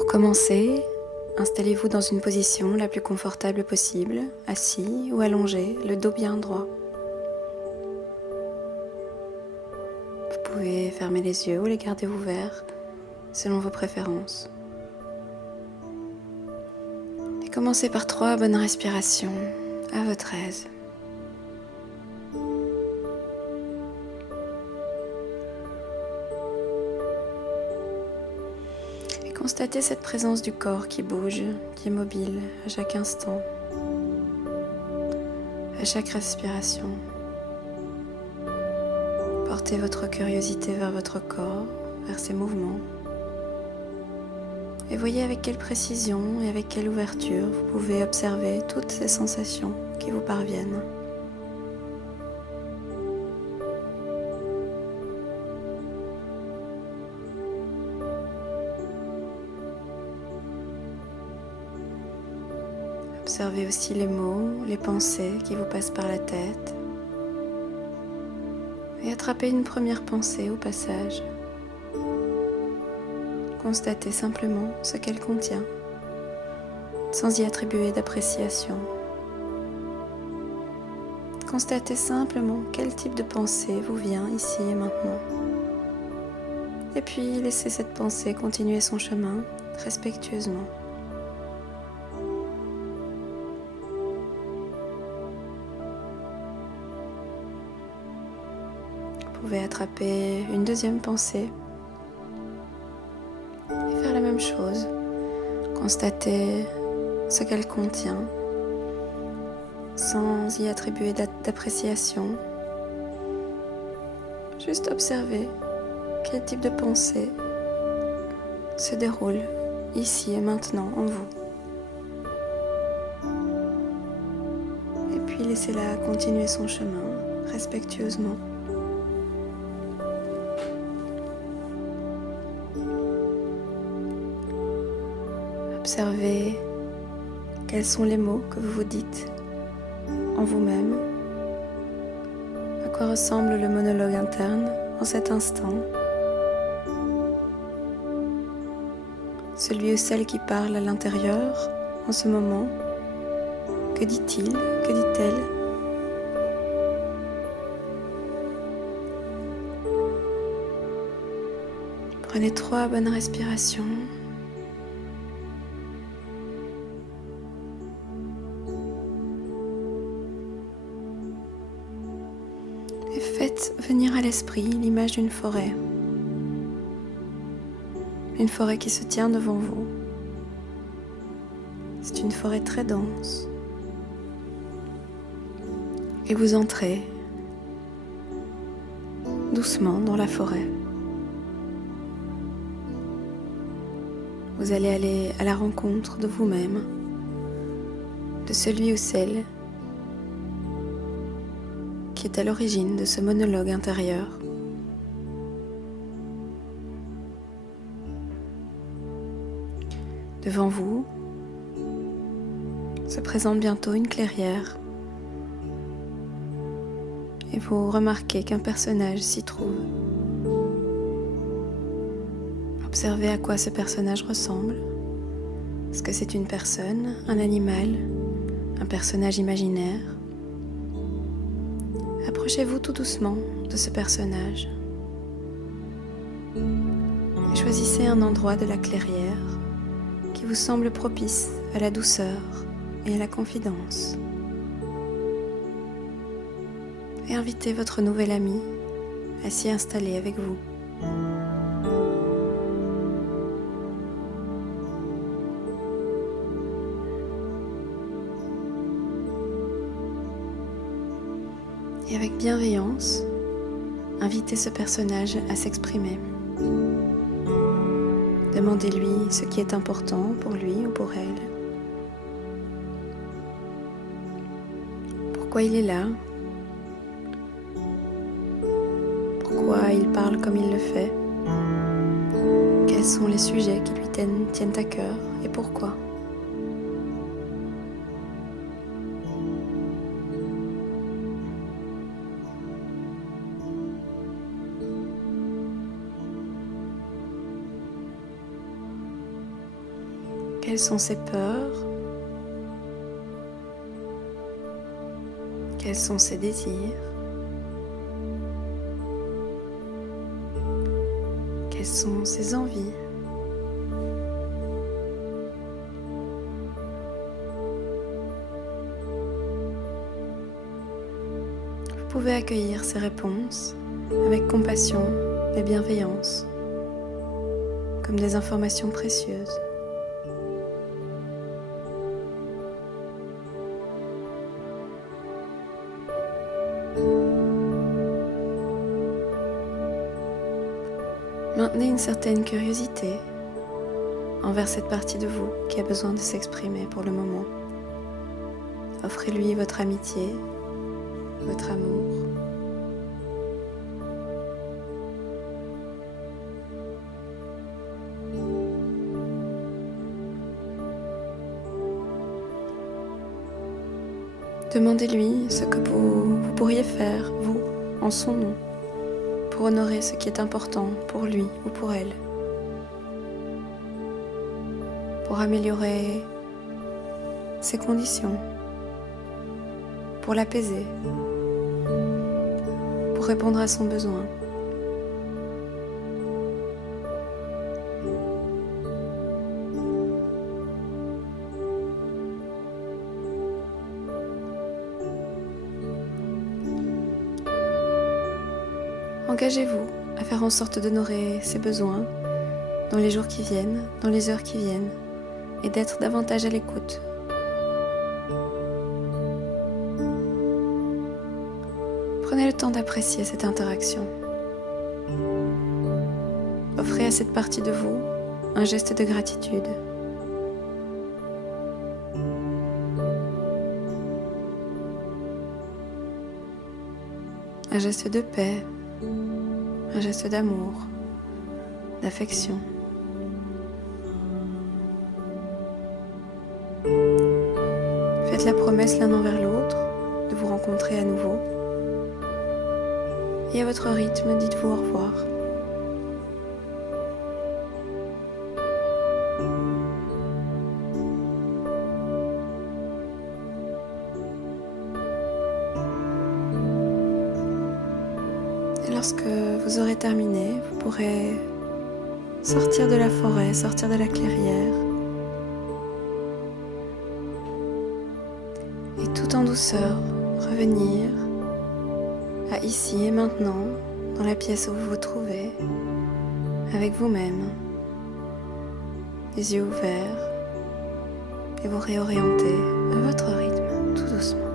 Pour commencer, installez-vous dans une position la plus confortable possible, assis ou allongé, le dos bien droit. Vous pouvez fermer les yeux ou les garder ouverts selon vos préférences. Et commencez par 3 bonnes respirations à votre aise. Et constatez cette présence du corps qui bouge, qui est mobile à chaque instant, à chaque respiration. Portez votre curiosité vers votre corps, vers ses mouvements. Et voyez avec quelle précision et avec quelle ouverture vous pouvez observer toutes ces sensations qui vous parviennent. Observez aussi les mots, les pensées qui vous passent par la tête. Et attrapez une première pensée au passage. Constatez simplement ce qu'elle contient, sans y attribuer d'appréciation. Constatez simplement quel type de pensée vous vient ici et maintenant. Et puis laissez cette pensée continuer son chemin respectueusement. Vous pouvez attraper une deuxième pensée et faire la même chose. Constatez ce qu'elle contient sans y attribuer d'appréciation. Juste observer quel type de pensée se déroule ici et maintenant en vous. Et puis laissez-la continuer son chemin respectueusement. Observez quels sont les mots que vous vous dites en vous-même. À quoi ressemble le monologue interne en cet instant? Celui ou celle qui parle à l'intérieur en ce moment. Que dit-il? Que dit-elle? Prenez 3 bonnes respirations. Et faites venir à l'esprit l'image d'une forêt. Une forêt qui se tient devant vous. C'est une forêt très dense. Et vous entrez doucement dans la forêt. Vous allez aller à la rencontre de vous-même, de celui ou celle qui est à l'origine de ce monologue intérieur. Devant vous se présente bientôt une clairière et vous remarquez qu'un personnage s'y trouve. Observez à quoi ce personnage ressemble. Est-ce que c'est une personne, un animal, un personnage imaginaire? Approchez-vous tout doucement de ce personnage et choisissez un endroit de la clairière qui vous semble propice à la douceur et à la confidence. Et invitez votre nouvel ami à s'y installer avec vous. Et avec bienveillance, invitez ce personnage à s'exprimer. Demandez-lui ce qui est important pour lui ou pour elle. Pourquoi il est là? Pourquoi il parle comme il le fait? Quels sont les sujets qui lui tiennent à cœur et pourquoi? Quelles sont ses peurs? Quels sont ses désirs? Quelles sont ses envies? Vous pouvez accueillir ces réponses avec compassion et bienveillance, comme des informations précieuses. Maintenez une certaine curiosité envers cette partie de vous qui a besoin de s'exprimer pour le moment. Offrez-lui votre amitié, votre amour. Demandez-lui ce que vous pourriez faire, vous, en son nom, pour honorer ce qui est important pour lui ou pour elle, pour améliorer ses conditions, pour l'apaiser, pour répondre à son besoin. Engagez-vous à faire en sorte d'honorer ses besoins dans les jours qui viennent, dans les heures qui viennent, et d'être davantage à l'écoute. Prenez le temps d'apprécier cette interaction. Offrez à cette partie de vous un geste de gratitude. Un geste de paix, un geste d'amour, d'affection. Faites la promesse l'un envers l'autre de vous rencontrer à nouveau. Et à votre rythme, dites-vous au revoir. Et lorsque vous aurez terminé, vous pourrez sortir de la forêt, sortir de la clairière. Et tout en douceur, revenir à ici et maintenant, dans la pièce où vous vous trouvez, avec vous-même, les yeux ouverts, et vous réorienter à votre rythme, tout doucement.